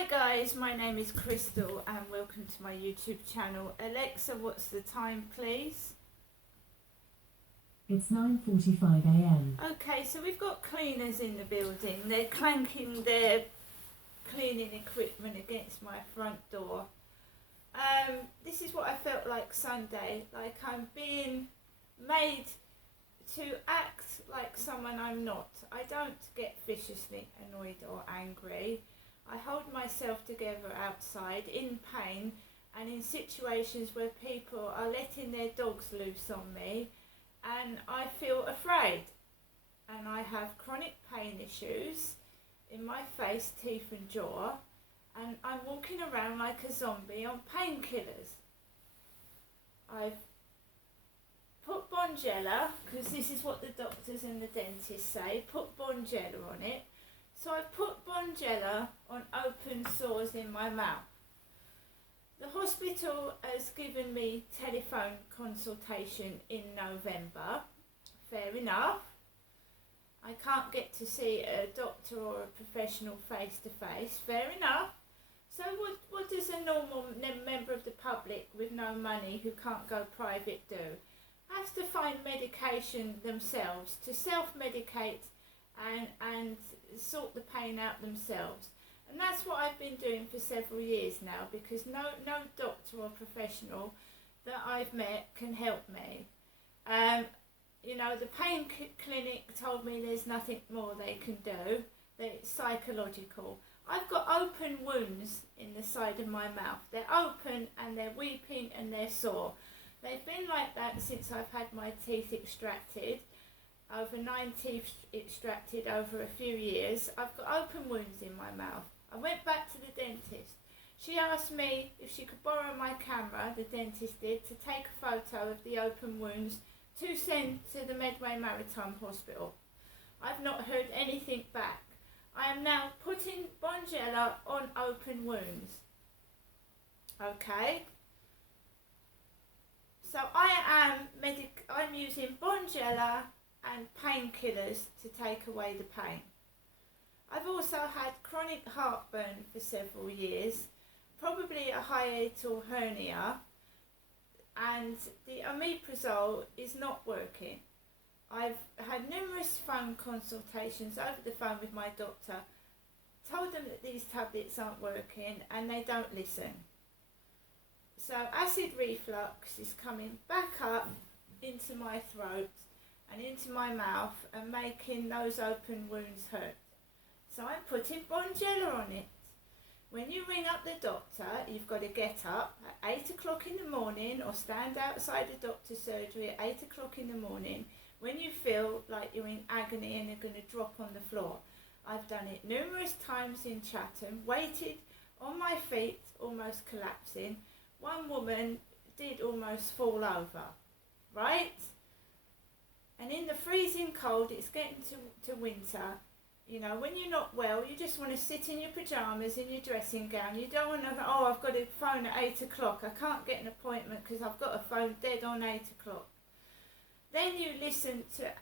Hi guys, my name is Crystal and welcome to my YouTube channel. Alexa, what's the time please? It's 9:45 a.m. Okay, so we've got cleaners in the building. They're clanking their cleaning equipment against my front door. This is what I felt like Sunday, like I'm being made to act like someone I'm not. I don't get viciously annoyed or angry. I hold myself together outside in pain and in situations where people are letting their dogs loose on me, and I feel afraid. And I have chronic pain issues in my face, teeth and jaw, and I'm walking around like a zombie on painkillers. I've put Bonjela, because this is what the doctors and the dentists say, put Bonjela on it. So I've put Bonjela on open sores in my mouth. The hospital has given me telephone consultation in November. Fair enough. I can't get to see a doctor or a professional face to face. Fair enough. So what does a normal member of the public with no money who can't go private do? Has to find medication themselves, to self-medicate and sort the pain out themselves. And that's what I've been doing for several years now, because no doctor or professional that I've met can help me. The pain clinic told me there's nothing more they can do, that it's psychological. I've got open wounds in the side of my mouth. They're open and they're weeping and they're sore. They've been like that since I've had my teeth extracted. Over 9 teeth extracted over a few years. I've got open wounds in my mouth. I went back to the dentist. She asked me if she could borrow my camera, the dentist did, to take a photo of the open wounds to send to the Medway Maritime Hospital. I've not heard anything back. I am now putting Bonjela on open wounds. Okay? So I'm using Bonjela and painkillers to take away the pain. I've also had chronic heartburn for several years, probably a hiatal hernia, and the omeprazole is not working. I've had numerous phone consultations over the phone with my doctor, told them that these tablets aren't working and they don't listen. So acid reflux is coming back up into my throat and into my mouth and making those open wounds hurt. So I'm putting Bonjela on it. When you ring up the doctor, you've got to get up at 8 o'clock in the morning or stand outside the doctor's surgery at 8 o'clock in the morning when you feel like you're in agony and you're going to drop on the floor. I've done it numerous times in Chatham, waited on my feet, almost collapsing. One woman did almost fall over, right? And in the freezing cold, it's getting to winter. When you're not well, you just want to sit in your pyjamas, in your dressing gown. You don't want to, I've got to phone at 8 o'clock. I can't get an appointment because I've got a phone dead on 8 o'clock. Then you listen to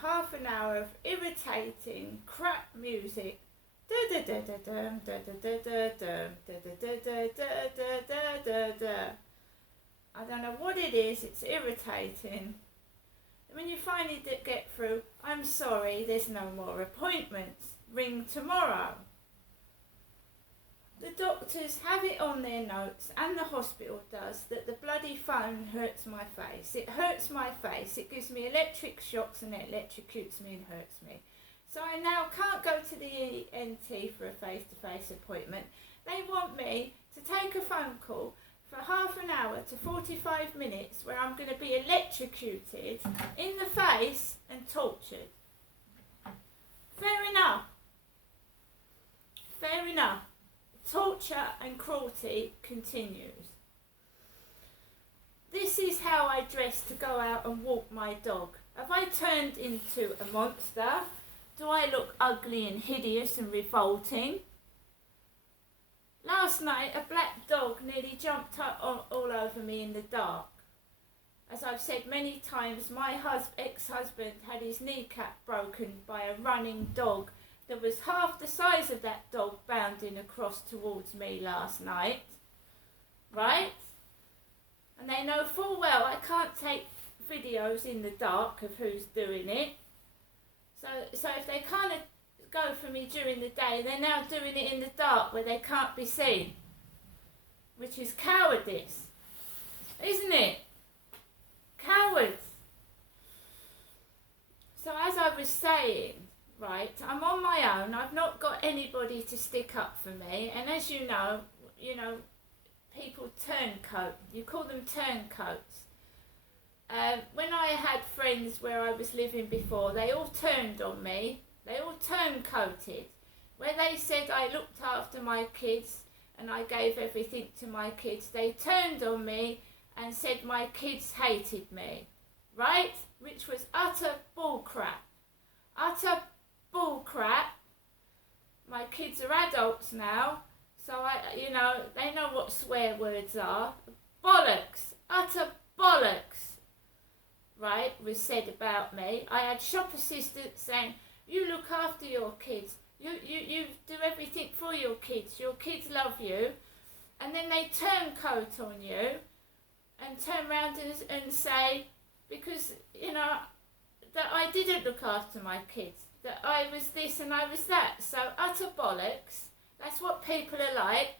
half an hour of irritating crap music. I don't know what it is, it's irritating. When you finally get through, I'm sorry, there's no more appointments. Ring tomorrow. The doctors have it on their notes, and the hospital does, that the bloody phone hurts my face. It hurts my face. It gives me electric shocks and it electrocutes me and hurts me. So I now can't go to the ENT for a face-to-face appointment. They want me to take a phone call for half an hour to 45 minutes where I'm going to be electrocuted in the face and tortured. Fair enough. Fair enough. Torture and cruelty continues. This is how I dress to go out and walk my dog. Have I turned into a monster? Do I look ugly and hideous and revolting? Last night, a black dog nearly jumped up all over me in the dark. As I've said many times, my ex-husband had his kneecap broken by a running dog there was half the size of that dog bounding across towards me last night, right? And they know full well I can't take videos in the dark of who's doing it. So if they kind of go for me during the day, they're now doing it in the dark where they can't be seen, which is cowardice, isn't it? Cowards. So as I was saying, right, I'm on my own. I've not got anybody to stick up for me. And as you know, people turncoat. You call them turncoats. When I had friends where I was living before, they all turned on me. They all turncoated. Where they said I looked after my kids and I gave everything to my kids, they turned on me and said my kids hated me. Right? Which was utter bullcrap. Utter bullcrap. My kids are adults now, so they know what swear words are. Bollocks. Utter bollocks. Right, was said about me. I had shop assistants saying, you look after your kids. You do everything for your kids. Your kids love you. And then they turncoat on you and turn around and say, because, that I didn't look after my kids, that I was this and I was that. So utter bollocks. That's what people are like.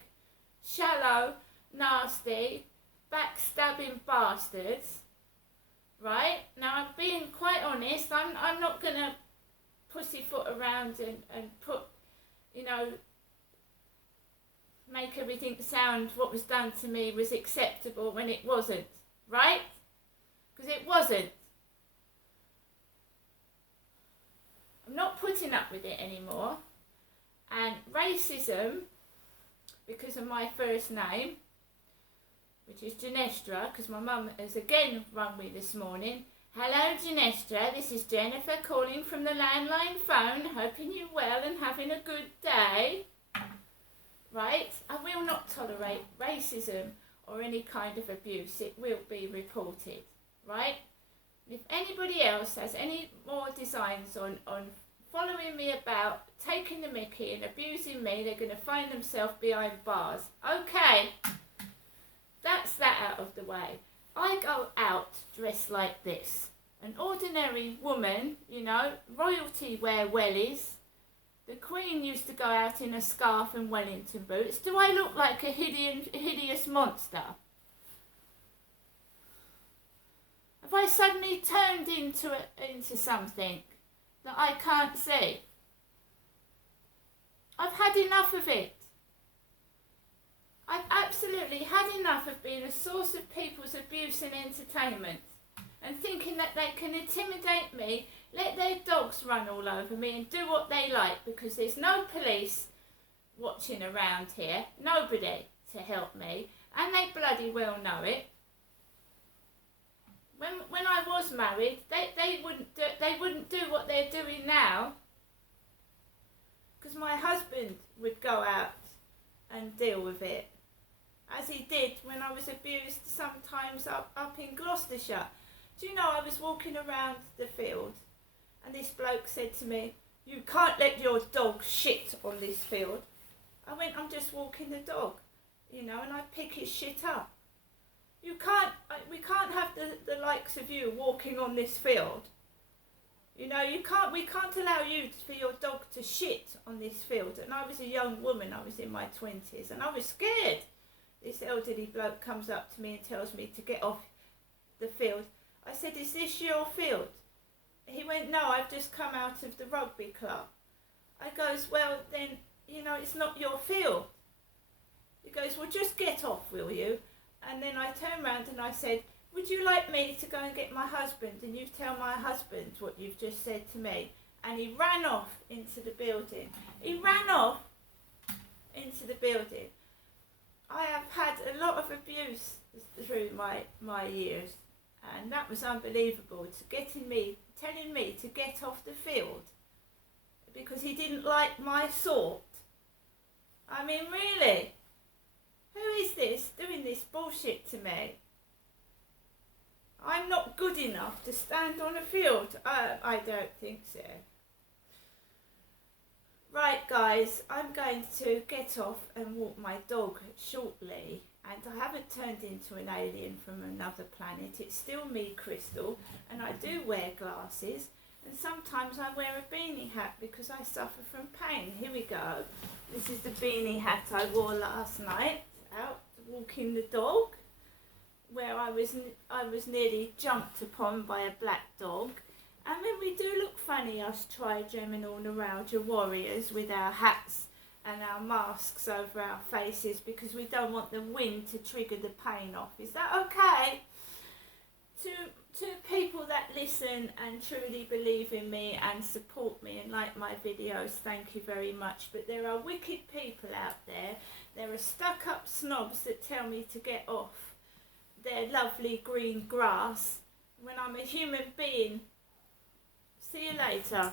Shallow, nasty, backstabbing bastards. Right? Now I'm being quite honest. I'm not going to pussyfoot around and put, make everything sound what was done to me was acceptable when it wasn't. Right? Because it wasn't. I'm not putting up with it anymore. And racism, because of my first name, which is Genestra, because my mum has again rung me this morning. Hello Genestra, this is Jennifer calling from the landline phone, hoping you're well and having a good day. Right? I will not tolerate racism or any kind of abuse. It will be reported. Right? If anybody else has any more designs on following me about, taking the mickey and abusing me, they're going to find themselves behind bars. Okay, that's that out of the way. I go out dressed like this. An ordinary woman, royalty wear wellies. The Queen used to go out in a scarf and Wellington boots. Do I look like a hideous monster? Have I suddenly turned into something that I can't see? I've had enough of it. I've absolutely had enough of being a source of people's abuse and entertainment and thinking that they can intimidate me, let their dogs run all over me and do what they like because there's no police watching around here, nobody to help me, and they bloody well know it. When I was married, they wouldn't do what they're doing now, because my husband would go out and deal with it, as he did when I was abused sometimes up in Gloucestershire. Do you know, I was walking around the field and this bloke said to me, you can't let your dog shit on this field. I went, I'm just walking the dog, and I pick his shit up. We can't have the likes of you walking on this field. We can't allow you for your dog to shit on this field. And I was a young woman, I was in my 20s, and I was scared. This elderly bloke comes up to me and tells me to get off the field. I said, is this your field? He went, no, I've just come out of the rugby club. I goes, well then, it's not your field. He goes, well just get off, will you? And then I turned round and I said, would you like me to go and get my husband and you tell my husband what you've just said to me? And he ran off into the building. He ran off into the building. I have had a lot of abuse through my years, and that was unbelievable, telling me to get off the field because he didn't like my sort. I mean, really? Who is this doing this bullshit to me? I'm not good enough to stand on a field. I don't think so. Right guys, I'm going to get off and walk my dog shortly, and I haven't turned into an alien from another planet. It's still me, Crystal, and I do wear glasses, and sometimes I wear a beanie hat because I suffer from pain. Here we go. This is the beanie hat I wore last night out walking the dog, where I was nearly jumped upon by a black dog. And then we do look funny, us trigeminal neuralgia warriors, with our hats and our masks over our faces because we don't want the wind to trigger the pain off. Is that okay? To people that listen and truly believe in me and support me and like my videos, thank you very much. But there are wicked people out there. There are stuck-up snobs that tell me to get off their lovely green grass when I'm a human being. See you later.